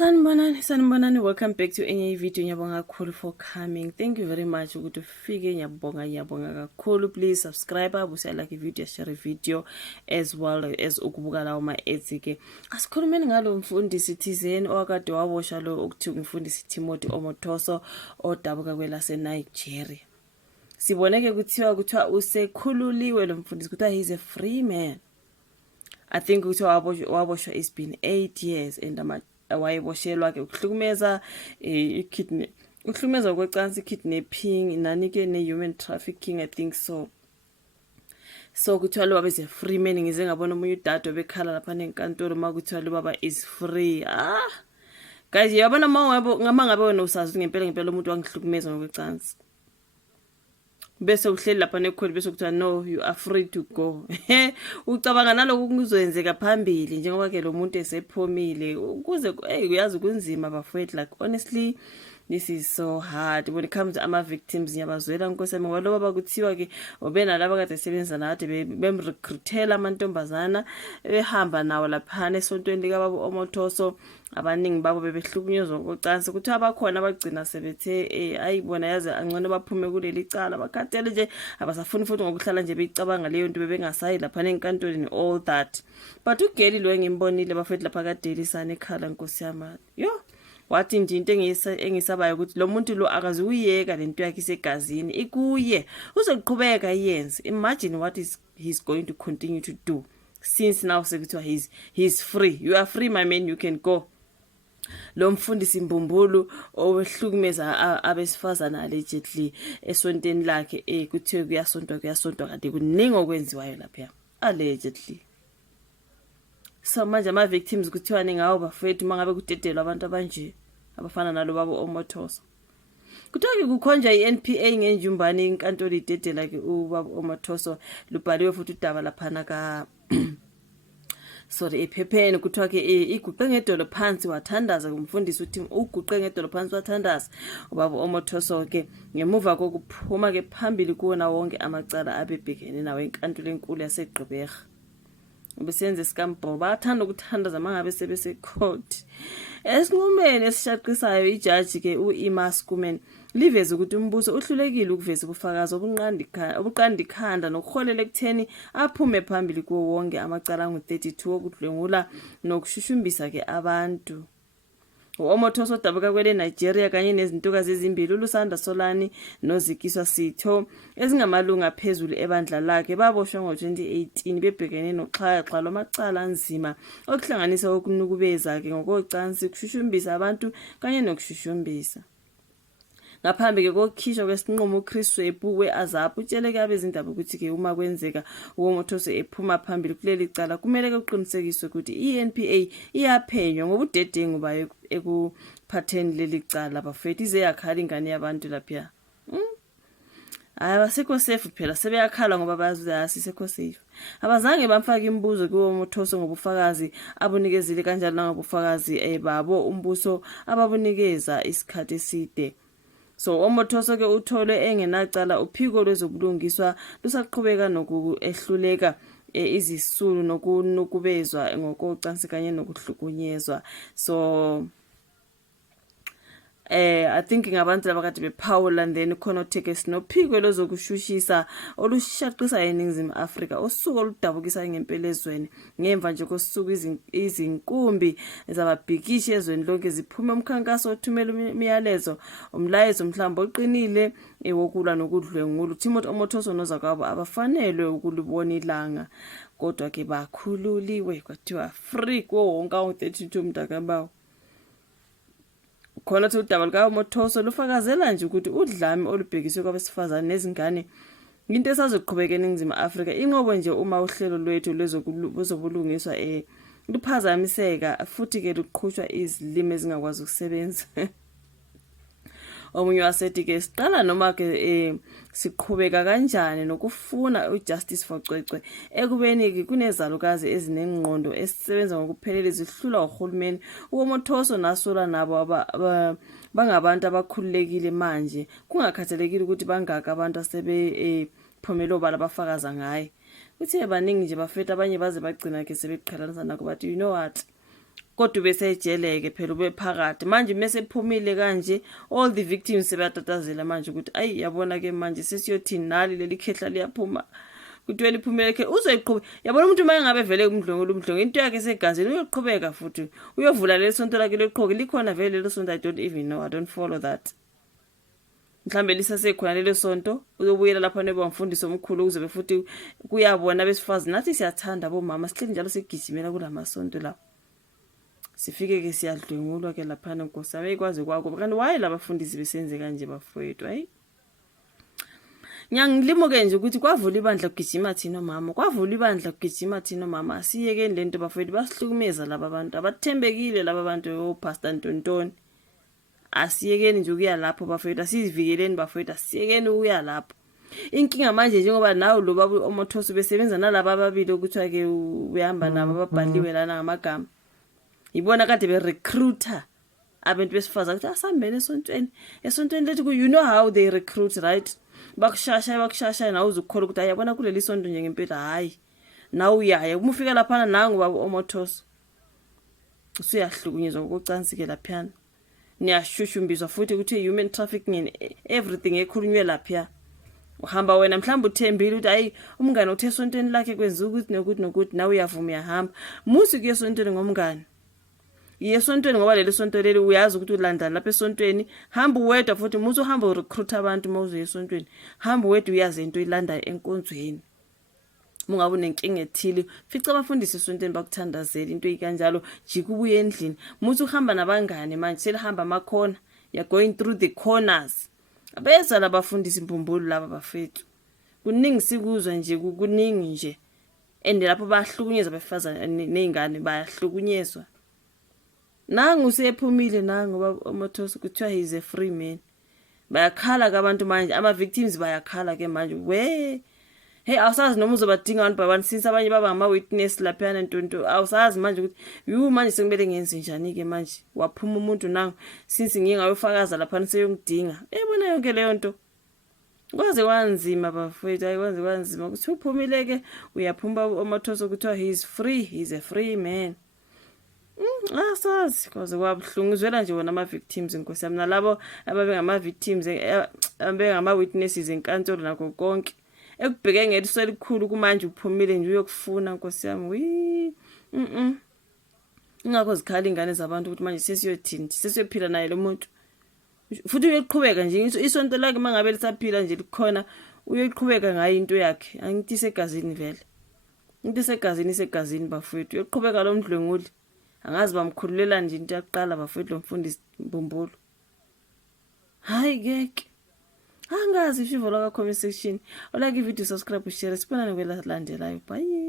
Sanibonani, welcome back to enye video. Ngiyabonga kakhulu for coming. Thank you very much ukuthi ufike. Ngiyabonga kakhulu. Please subscribe ubusa like video, share video as well as ukubuka lawo ma ads ke. Asikhulumeni ngalo mfundisi thizeni okade wabosha lo okuthi umfundisi Timothy Omotoso odabuka kwelase Nigeria. Siboneke kuthiwa usekhululiwe lo mfundisi kuthiwa he's a free man. I think kuthiwa waboshwa it's been 8 years and wayeboshelwa ke ukuhlukumeza ukuhlukumeza kwecansi, kidnapping, nanike ne-human trafficking, I think so kuthiwa lo baba is a free man. Ngize ngabona umunye udade bekhala lapha nenkantolo makuthiwa lo baba is free. Guys, yabona ngabe wena usazi ngempela umuntu wangihlukumeza ngokwecansi bese uhleli lapha nekholi bese kuthiwa no, you are free to go. Ucabanga naloko kuzoyenzeka phambili njengoba ke lo muntu esephomile ukuze uyazi kunzima bafowethu. Like honestly, this is so hard when it comes to ama victims. Ngiyabazwela Nkosi yami ngoba lo baba kuthiwa ke obena laba kade sebenza nade bemrecruitela amantombazana behamba nawo lapha esontweni lika baba Omotoso. Abaningi babo bebehlukunyezwa ngocansi kuthiwa abakhona abagcina sebethe ayibona yaze angcono baphume kuleli cala bakhathele nje abasafuni futhi ngokuhlala nje beyicabanga leyo nto bebengasayi lapha enkantolini all that. But ugeli lo engimbonile bafethu lapha kaDelisane ekhala Nkosi yami yo wathi nje into engisabayo ukuthi lo muntu lo akazi uyeka lento yakhe isegazini ikuye uzoqhubeka iyenze. Imagine what he's going to continue to do since now sekuthiwa he's free. You are free my man, you can go. Lo mfundisi Mbumbulu owehlukumeza abesifazana allegedly esonteni lakhe kuthiwe kuyasontwa kanti kuningi okwenziwayo lapha allegedly. So manje ama victims kuthiwa ningawo bafethu mangabe kudedelwa abantu abanje abafana nalo baba Omotoso. Kuthiwa kukhonja iNPA ngenjumbani inkantolo idedela ke ubaba Omotoso lubhaliwe futhi udaba laphana ka ephepheni kuthiwa ke iguqe ngedolo phansi wathandaza kumfundisi uthi uguqe ngedolo phansi wathandaza ubaba Omotoso ke ngemuva kokuphuma ke phambili kuona wonke amacala abebhekene nawo enkantolo enkulu yaseGqeberha. Besenze skambo bathanda ukuthandaza mangabe sebese court. Esinqumeni esishaqisayo ijaji ke uEma Skuman liveze ukuthi umbuso uhlulekile ukuveza ubufakazi obuqanda ikhanda nokuholela ekutheni aphume phambili kuwo wonke amacala angu-32 okudlwengula nokushushumbisa ke abantu. Omotoso odabuka kwele Nigeria kanye nezintokazi ezimbili uLusanda Solani noZikiswa Sitho ezingamalunga phezulu ebandla lakhe baboshwa ngo-2018 bebhekene noxhaxha lwamacala anzima okuhlanganisa ukunukubeza ke ngokocansi, ukushushumbisa abantu kanye nokushushumbisa. Ngaphambi ke kokukhishwa kwesinqumo uChris Webu we-AZAP utshele ke abezindaba ukuthi ke uma kwenzeka uMotoso ephuma phambili kuleli cala kumele kuqinisekiswe ukuthi iNPA iyaphenywa ngobudedengu bayo ekuphatheni leli cala bafethu ize yakhala ingane yabantu lapha. Abasekho safe phela sebeyakhala ngoba bayazi sekho safe. Abazange bamfaka imibuzo kuMotoso ngobufakazi abunikezile kanjalo nangobufakazi babo umbuso ababunikeza isikhathi eside. So Omotoso ke uthole engenacala uphiko lwezobulungiswa lusaqhubeka nokuehluleka izisulu nokunukubezwa ngokocansi kanye nokuhlukunyezwa. So I think ngabantu labakade bephawula and then khona uTekes nophiko lozokushushisa olushaqisa eNingizimu Afrika osuku oludabukisa ngempelezweni ngemva nje kosuku izinkumbi zababhikishi ezweni lonke ziphume umkhankaso othumela imiyalezo umlayezo mhlawumbe oqinile wokulwa nokudlwengula. Timothy Omotoso nozakwabo abafanelwe ukulibona ilanga kodwa ke bakhululiwe kwathiwa free kuwo wonke u-32 mntakabawo. Khona ukuthi udaba lukaMotoso lufakazela nje ukuthi udlame olubhekiswe kwabesifazane nezingane into esazoqhubeka eNingizimu Afrika inqobo nje uma uhlelo lwethu lwezobulungiswa luphazamiseka futhi ke luqhutshwa izilimi ezingakwazi ukusebenza. Omunye wasethi ke siqala noma ke siqhubeka kanjani nokufuna ujustice for Cwecwe ekubeni ke kunezalukazi ezinengqondo esisebenza ngokuphelele zihlulwa uhulumeni. uMotoso nasola nabo bangabantu abakhululekile manje kungakhathalekile ukuthi bangaka abantu asebe phomelo balabafakaza ngaye. Uthe baningi nje bafethu abanye baze bagcina ke sebeqhalanisa nako bathi you know what kodwa bese ejeleke phela ube phakathi manje mase ephumile kanje all the victims sebatatazela manje ukuthi ayi yabona ke manje sesiyothini nali leli khehla liyaphuma kuthiwe liphumile ke uzoyiqhubeka yabona umuntu uma ngabe vele umdlongo into yakhe segazini uyoqhubeka futhi uyovula leli sonto lakhe leqhoki likhona vele lelo sonto I don't even know I don't follow that mhlambe lisasekhona lelo sonto uzobuyela lapha nebe wamfundisi omkhulu ukuze futhi kuyabona besifazi nathi siyathanda bomama sihleli njalo sigijimela kulamasonto la sifike ke siyadlwengulwa ke lapha nonkosi ayikwazi kwako kanti why labafundisi besenze kanje bafowethu hayi Ngiyangilimuke nje ukuthi kwavula ibandla kugijima thina mama kwavula ibandla kugijima thina mama asiyekeni lento bafowethu basihlukumeza laba abantu abathembekile laba bantu Pastor Ntontoni asiyekeni nje ukuya lapho bafowethu asizivikeleni bafowethu asiyekeni ukuya lapho inkinga manje njengoba nawo lo baba Omothosi besebenza nalabo ababili ukuthi ake uyahamba nabo ababhaliwe lana ngamagama ibona kade be recruiter abantu besifaza ukuthi asambene esontweni lethi you know how they recruit right bakushasha nawe uzukholwa ukuthi ayabona kuleli sonto nje ngempela hayi nawe uyaya umufika lapha nangu baba Omothosi usuyahlukunyezwa ngokucansi ke lapha niyashushumbizwa futhi ukuthi human trafficking and everything ekhulunywe lapha uhamba wena mhlawumbe uthembile ukuthi ayi umngane uthe esontweni lakhe kwenza ukuthi nokuthi nawe uyavuma uyahamba musu kuye esontweni ngomngane yesontweni ngoba leli sonto leli uyazi ukuthi ulandana lapha esontweni hamba wedwa futhi musu uhamba urecruit abantu mawuze esontweni hamba wedwa uyazi into ilanda enkonzweni mungabe unenkinga ethile fica abafundisi esontweni bakuthandazela into ikanjalo jika ubuye endlini musu uhamba nabangane manje selihamba amakhona you're going through the corners abeza labafundisi imbumbulu laba bafethu kuningi sikuzwa nje kuningi nje and lapho bahlukunyezwa befazana nezingane bayahlukunyezwa nangu sephumile nangu Omothosi kuthiwa he is a free man bayakhala kabantu manje ama victims bayakhala ke manje we hey awusazi noma uzobadinga abantu babani since abanye baba ama witness lapha Ntonto awusazi manje ukuthi manje sekumele ngenze njani ke manje waphuma umuntu nangu since ngingayofakaza lapha niseyongidinga ebona yonke leyo nto kwaze kwanzima bafowethu ayikwaze kwanzima ukuthi uphumile ke uyaphumba Omothosi kuthiwa he is free he is a free man asazi kwaze kwabuhlungu izwela nje wona ama victims inkosi yami nalabo ababe ngama victims ababe ngama witnesses enkantolo nakho konke ekubheke ngeliso elikhulu kumanje uphumile nje uyokufuna inkosi yami wi ingakho zikhala ingane zabantu ukuthi manje sesiyothini sesiyophila naye lo muntu futhi uyoqhubeka nje isonto lakhe mangabe lisaphila nje likhona uyoqhubeka ngayo into yakhe angithi segazini vele into segazini bafowethu uyoqhubeka lo mdlwenguli angazi bamkhululela nje into yaqala bafowethu lomfundisi Mbumbulu hayi ngeke angazi if you follow ka comment section or like video subscribe share sibonana kwela landelayo bye